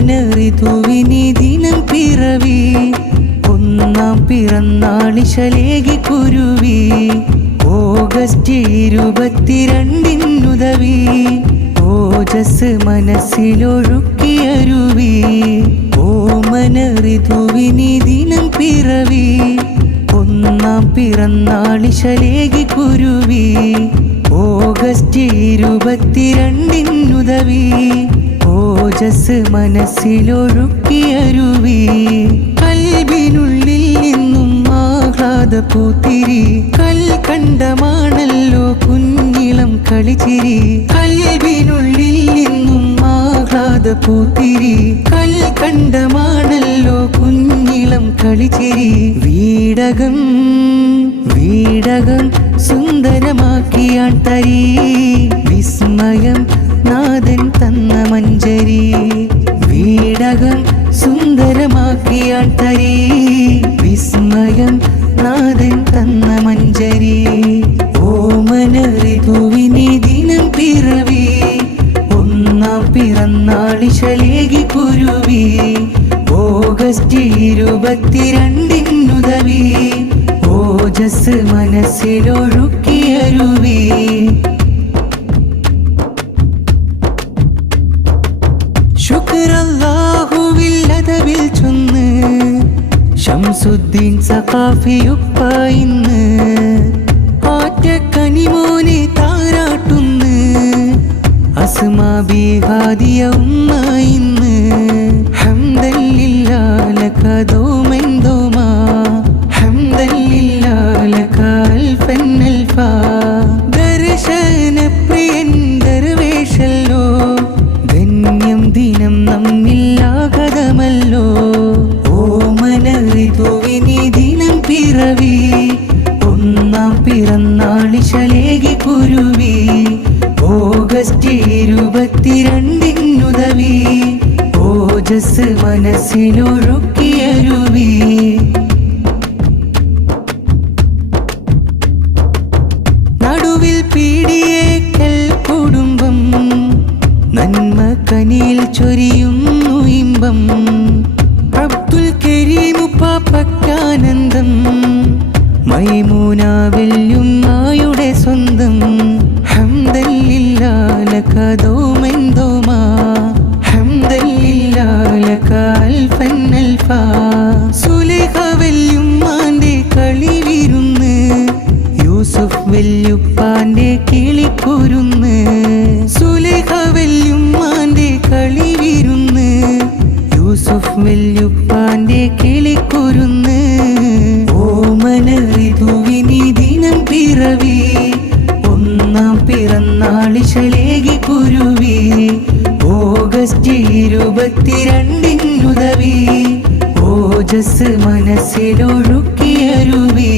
ഓമനറിതുവിനി ദിനം പിറവി ഒന്നാം പിറന്നാളിശലേകി കുരുവി ഓഗസ്റ്റ് 22-നുദവി ഓജസ് മനസ്സിലൊഴുക്കിയരുവി ഓമനറിതുവിനി ദിനം പിറവി ഒന്നാം പിറന്നാളിശലേകി കുരുവി ഓഗസ്റ്റ് 22-നുദവി ഓജസ് മനസ്സിലൊഴുക്കിയരുവി കൽബിനുള്ളിൽ നിന്നും ആഹ്ലാദപ്പൂത്തിരി കൽക്കണ്ടമാണല്ലോ കുഞ്ഞിളം കളിച്ചിരി കൽബിനുള്ളിൽ നിന്നും ആഹ്ലാദപ്പൂത്തിരി കൽക്കണ്ടമാണല്ലോ കുഞ്ഞിളം കളിച്ചിരി വീടകം വീടകം സുന്ദരമാക്കിയാൻ തരി വിസ്മയം നാഥൻ തന്ന മഞ്ചരി വീടകം സുന്ദരമാക്കിയാൻ തരി വിസ്മയം നാഥൻ തന്ന മഞ്ചരി ഓമനറിതുവിനി ദിനം പിറവി ഒന്നാം പിറന്നാളിശലേകി കുരുവി ഓഗസ്റ്റ് 22-നുദവി ഓജസ് മനസ്സിലൊഴുക്കിയരുവി ശുക്രല്ലാഹുവില്ലതവിൽ ചൊന്ന് ശംസുദ്ദീൻ സഖാഫിയുപ്പ ഇന്ന് ആറ്റക്കനിമോനെ താരാട്ടുന്ന് അസ്മാ ബീഹാദിയ ഉമ്മ ഇന്ന് ഹംദല്ലില്ലാ ലക ദോമൻ ദോമാ ഹംദല്ലില്ലാ ലക അൽഫൻ അൽഫാ ദർശന പ്രിയൻ ദർവേഷല്ലോ ധന്യം ദിനം നമ്മില്ലാകതമല്ലോ ഓമനറിതുവിനി ദിനം പിറവി ഒന്നാം പിറന്നാളിശലേകി കുരുവി ഓഗസ്റ്റ് 22-നുദവി ഓജസ് മനസ്സിലൊഴുക്കിയരുവി നടുവിൽ പീഡിയേക്കൽ കുടുംബം നന്മ കനിയിൽ ചൊരിയുന്നു ഇമ്പം അബ്ദുൽ കരീമുപ്പാപ്പക്കാനന്ദം മൈമൂന വെല്ലുമ്മായുടെ സ്വന്തം ഹംദല്ലില്ലാ ലക ദോമൻ ദോമാ ഹംദല്ലില്ലാ ലക അൽഫൻ അൽഫാ സുലൈഖ വെല്ലുമ്മാന്റെ കളിവിരുന്ന് യൂസുഫ് വെല്ലുപ്പാന്റെ കിളിക്കുരുന്ന് സുലൈഖ വെല്ലുമ്മാന്റെ കളിവിരുന്ന് യൂസുഫ് വെല്ലുപ്പാന്റെ കിളിക്കുരുന്ന് ഓമനറിതുവിനി ദിനം പിറവി ഒന്നാം പിറന്നാളിശലേകി കുരുവി ഓഗസ്റ്റ് 22-നുദവി. ഓജസ് മനസ്സിലൊഴുക്കിയരുവി.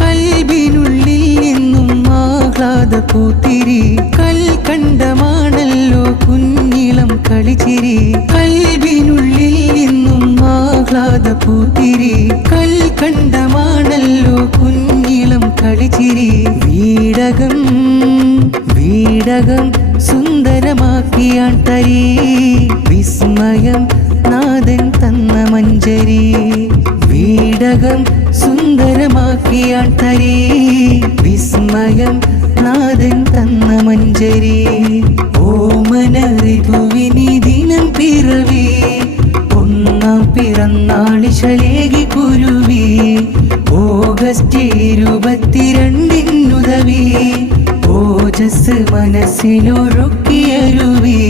കൽബിനുള്ളിൽ നിന്നും ആഹ്ലാദപ്പൂത്തിരി കൽക്കണ്ടമാണല്ലോ കുഞ്ഞിളം കളിച്ചിരി കൽബിനുള്ളിൽ നിന്നും ആഹ്ലാദപ്പൂത്തിരി കൽക്കണ്ടമാണല്ലോ കുഞ്ഞിളം കളിച്ചിരി വീടകം വീടകം സുന്ദരമാക്കിയാൻ തരി വിസ്മയം നാഥൻ തന്ന മഞ്ചരി വീടകം സുന്ദരമാക്കിയാൻ തരി വിസ്മയം നാഥൻ തന്ന മഞ്ചരി ഓമനറിതുവിനി ദിനം പിറവി ഒന്നാം പിറന്നാളിശലേകി കുരുവി ഓഗസ്റ്റ് 22-നുദവി ഓജസ് മനസ്സിലൊഴുക്കിയരുവി കൽബിനുള്ളിൽ നിന്നും ആഹ്ലാദപ്പൂത്തിരി കൽക്കണ്ടമാണല്ലോ കുഞ്ഞിളം കളിച്ചിരി കൽബിനുള്ളിൽ നിന്നും ആഹ്ലാദപ്പൂത്തിരി കൽക്കണ്ടമാണല്ലോ കുഞ്ഞിളം കളിച്ചിരി വീടകം വീടകം സുന്ദരമാക്കിയാൻ തരി വിസ്മയം നാഥൻ തന്ന മഞ്ചരി വീടകം സുന്ദരമാക്കിയാൻ തരി വിസ്മയം നാഥൻ തന്ന മഞ്ചരി ഓമനറിതുവിനി ദിനം പിറവി ഒന്നാം പിറന്നാളിശലേകി കുരുവി ഓഗസ്റ്റ് 22-നുദവി ഓജസ് മനസ്സിലൊഴുക്കിയരുവി